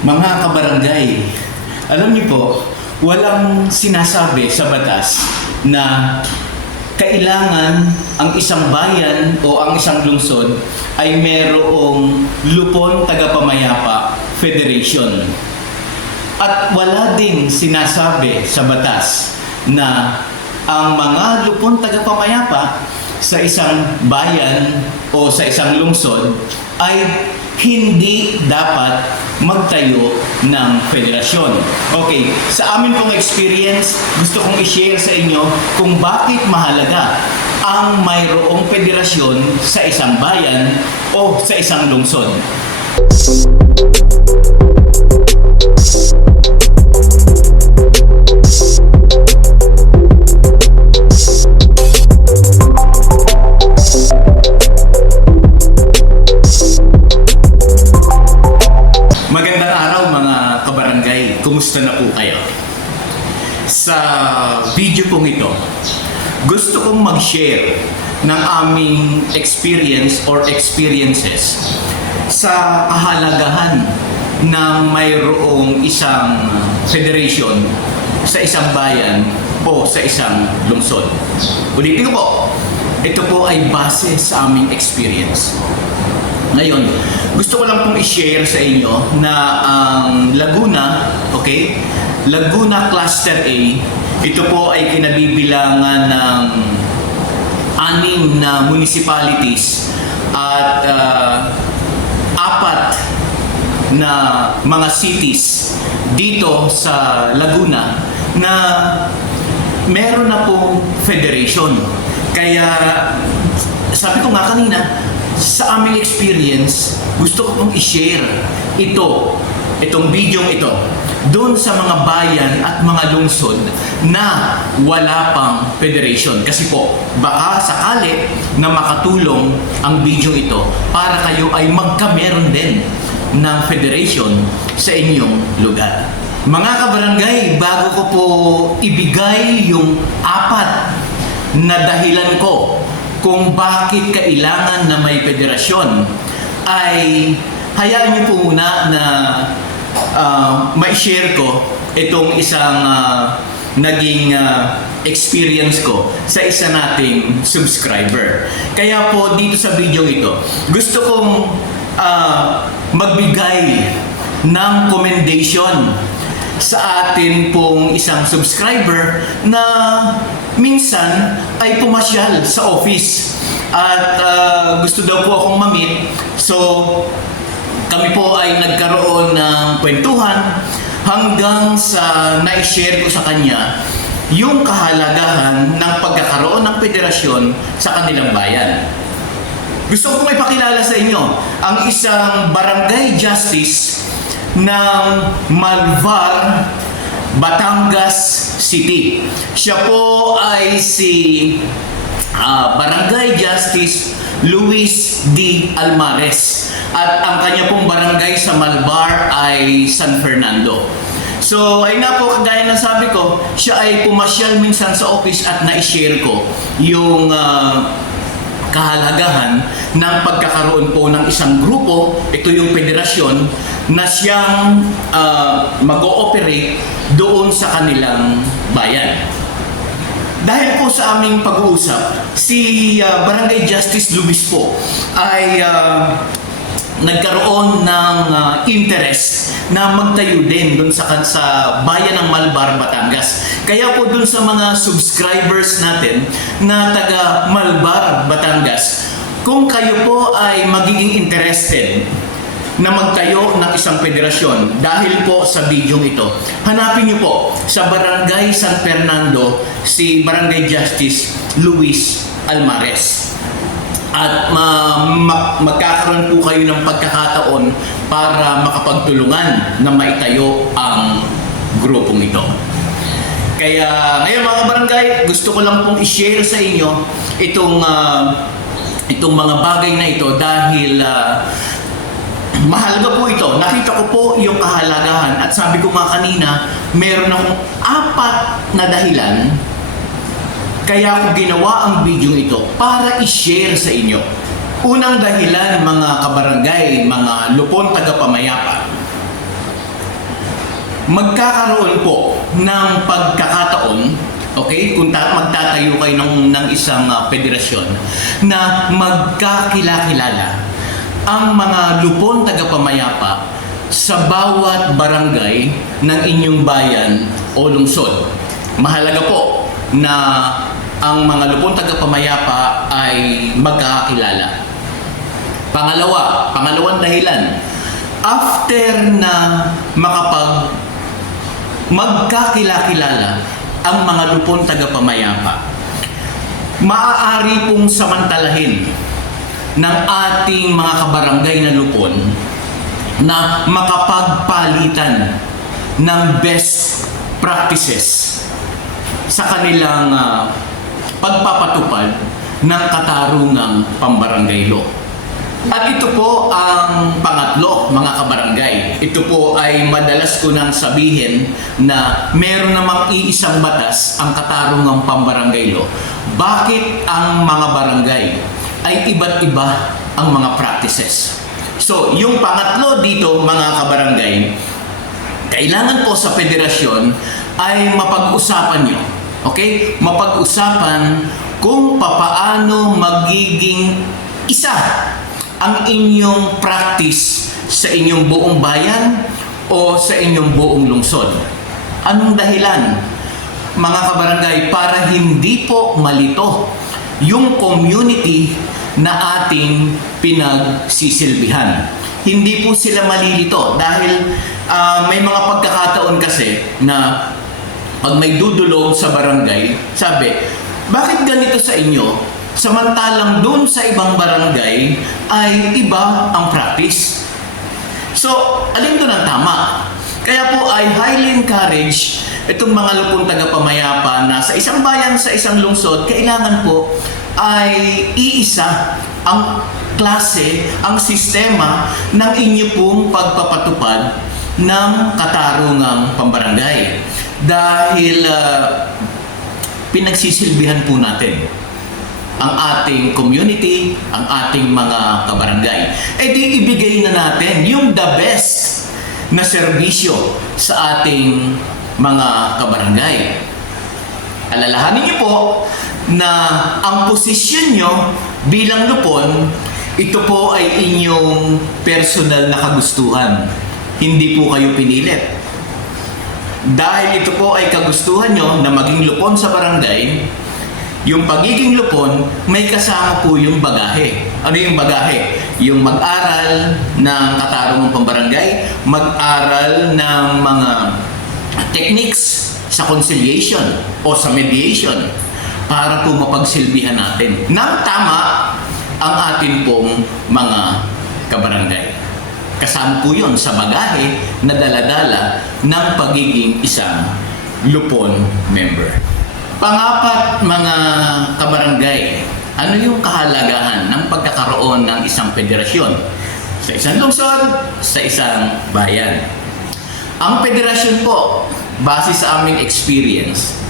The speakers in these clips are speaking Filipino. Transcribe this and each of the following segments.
Mga kabarangay, alam niyo po, walang sinasabi sa batas na kailangan ang isang bayan o ang isang lungsod ay merong Lupon Tagapamayapa Federation. At wala ding sinasabi sa batas na ang mga lupon tagapamayapa sa isang bayan o sa isang lungsod ay hindi dapat magtayo ng federasyon. Okay, sa amin pong experience, gusto kong i-share sa inyo kung bakit mahalaga ang mayroong federasyon sa isang bayan o sa isang lungsod. Sa video kong ito, gusto kong mag-share ng aming experience or experiences sa kahalagahan ng mayroong isang federation sa isang bayan o sa isang lungsod. Ulitin ko po, ito po ay base sa aming experience. Ngayon, gusto ko lang pong i-share sa inyo na ang Laguna, okay? Laguna Cluster A, ito po ay kinabibilangan ng anim na municipalities at ah, apat na mga cities dito sa Laguna na meron na pong federation. Kaya sabi ko nga kanina, sa aming experience, gusto ko pong i-share ito, itong video ito, doon sa mga bayan at mga lungsod na wala pang federation. Kasi po, baka sakali na makatulong ang video ito para kayo ay magkameron din ng federation sa inyong lugar. Mga kabarangay, bago ko po ibigay yung apat na dahilan ko kung bakit kailangan na may federasyon ay hayaan niyo po muna na uh, ma-share ko itong isang ah, naging ah, experience ko sa isa nating subscriber. Kaya po dito sa video ito, gusto kong ah, magbigay ng commendation sa atin pong isang subscriber na minsan ay pumasyal sa office at ah, gusto daw po akong mamit. So, kami po ay nagkaroon ng kwentuhan hanggang sa na-share ko sa kanya yung kahalagahan ng pagkakaroon ng federasyon sa kanilang bayan. Gusto ko ipakilala sa inyo ang isang barangay justice ng Malvar, Batangas City. Siya po ay si ah, Barangay Justice Luis D. Almares. At ang kanya pong barangay sa Malvar ay San Fernando. So, ay nga po, kagaya ng sabi ko, siya ay pumasyal minsan sa office at na-share ko yung ah, kahalagahan ng pagkakaroon po ng isang grupo, ito yung federasyon, na siyang ah, mag-ooperate doon sa kanilang bayan. Dahil po sa aming pag-uusap, si ah, Barangay Justice Luis po ay ah, nagkaroon ng ah, interest na magtayo din doon sa, sa bayan ng Malbar, Batangas. Kaya po doon sa mga subscribers natin na taga Malbar, Batangas, kung kayo po ay magiging interested na magtayo ng isang federasyon dahil po sa video ito. Hanapin niyo po sa Barangay San Fernando si Barangay Justice Luis Almares. At ma- ma- magkakaroon po kayo ng pagkakataon para makapagtulungan na maitayo ang grupong ito. Kaya ngayon mga barangay, gusto ko lang pong i-share sa inyo itong ah, itong mga bagay na ito dahil ah, mahalaga po ito. Nakita ko po yung kahalagahan at sabi ko nga kanina, meron akong apat na dahilan kaya ako ginawa ang video ito para i-share sa inyo. Unang dahilan mga kabarangay, mga lupon tagapamayapa. Magkakaroon po ng pagkakataon, okay, kung ta- magtatayo kayo ng, ng isang ah, federasyon na magkakilala ang mga lupon tagapamayapa sa bawat barangay ng inyong bayan o lungsod. Mahalaga po na ang mga lupon tagapamayapa ay magkakilala. Pangalawa, pangalawang dahilan, after na makapag magkakilala ang mga lupon tagapamayapa, maaari pong samantalahin ng ating mga kabarangay na lupon na makapagpalitan ng best practices sa kanilang ah, pagpapatupad ng katarungang pambarangay law. At ito po ang pangatlo, mga kabarangay. Ito po ay madalas ko nang sabihin na meron namang iisang batas ang katarungang pambarangay law. Bakit ang mga barangay ay iba't iba ang mga practices? So, yung pangatlo dito, mga kabarangay, kailangan po sa federasyon ay mapag-usapan nyo. Okay? Mapag-usapan kung papaano magiging isa ang inyong practice sa inyong buong bayan o sa inyong buong lungsod. Anong dahilan? Mga kabarangay, para hindi po malito yung community na ating pinagsisilbihan. Hindi po sila malilito dahil ah, may mga pagkakataon kasi na pag may dudulog sa barangay, sabi, bakit ganito sa inyo? Samantalang doon sa ibang barangay ay iba ang practice. So, alin doon ang tama? Kaya po I highly encourage itong mga lupong tagapamayapa na sa isang bayan, sa isang lungsod, kailangan po ay iisa ang klase, ang sistema ng inyo pong pagpapatupad ng katarungang pambarangay. Dahil ah, pinagsisilbihan po natin ang ating community, ang ating mga kabarangay. E di ibigay na natin yung the best na serbisyo sa ating mga kabarangay. Alalahanin niyo po na ang posisyon nyo bilang lupon, ito po ay inyong personal na kagustuhan. Hindi po kayo pinilit. Dahil ito po ay kagustuhan nyo na maging lupon sa barangay, yung pagiging lupon, may kasama po yung bagahe. Ano yung bagahe? Yung mag-aral ng katarungang pambarangay, mag-aral ng mga techniques sa conciliation o sa mediation para po mapagsilbihan natin ng tama ang atin pong mga kabarangay. Kasama po yun sa bagahe na daladala ng pagiging isang lupon member. Pangapat, mga kabarangay, ano yung kahalagahan ng pagkakaroon ng isang federasyon sa isang lungsod, sa isang bayan? Ang federasyon po, base sa aming experience,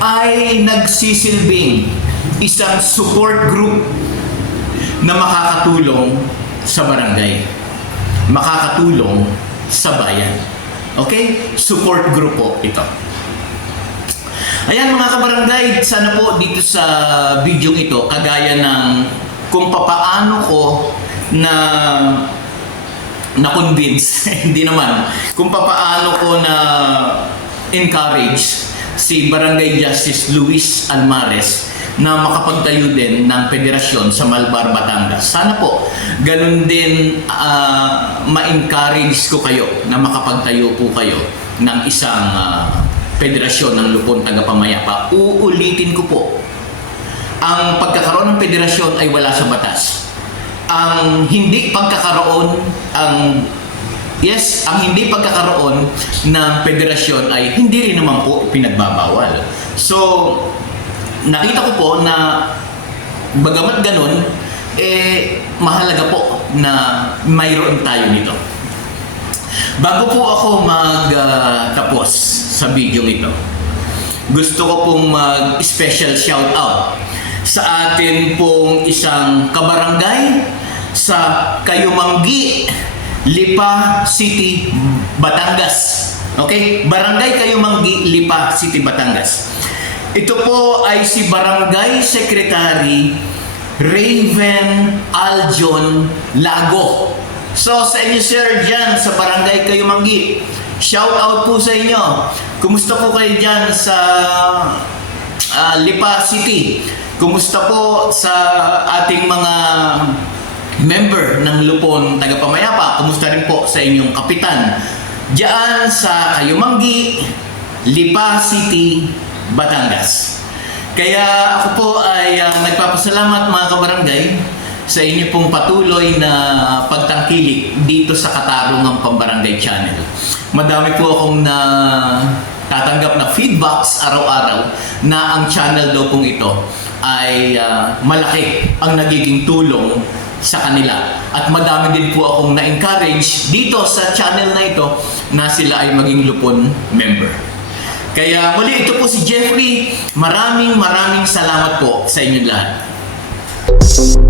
ay nagsisilbing isang support group na makakatulong sa barangay, makakatulong sa bayan. Okay? Support group po ito. Ayan mga kabarangay, sana po dito sa video ito, kagaya ng kung papaano ko na na-convince, hindi naman, kung papaano ko na encourage si Barangay Justice Luis Almares na makapagtayo din ng federasyon sa Malbar, Batangas. Sana po, ganun din ah, ma-encourage ko kayo na makapagtayo po kayo ng isang ah, federasyon ng Lupon Tagapamayapa. Uulitin ko po, ang pagkakaroon ng federasyon ay wala sa batas. Ang hindi pagkakaroon, ang Yes, ang hindi pagkakaroon ng federasyon ay hindi rin naman po pinagbabawal. So, nakita ko po na bagamat ganun, eh, mahalaga po na mayroon tayo nito. Bago po ako magtapos sa video ito, gusto ko pong mag-special shout out sa atin pong isang kabarangay sa Kayumanggi, Lipa City, Batangas. Okay? Barangay Kayumanggi, Lipa City, Batangas. Ito po ay si Barangay Secretary Raven Aljon Lago. So sa inyo sir dyan sa Barangay Kayumanggi, shout out po sa inyo. Kumusta po kayo dyan sa ah, Lipa City? Kumusta po sa ating mga member ng Lupon Tagapamayapa? Kumusta rin po sa inyong kapitan? Diyan sa Kayumanggi, Lipa City, Batangas. Kaya ako po ay ah, nagpapasalamat mga kabarangay sa inyo pong patuloy na pagtangkilik dito sa Katarungang Pambarangay Channel. Madami po akong na tatanggap na feedbacks araw-araw na ang channel daw pong ito ay ah, malaki ang nagiging tulong sa kanila. At madami din po akong na-encourage dito sa channel na ito na sila ay maging Lupon member. Kaya muli, ito po si Jeffrey. Maraming maraming salamat po sa inyong lahat. you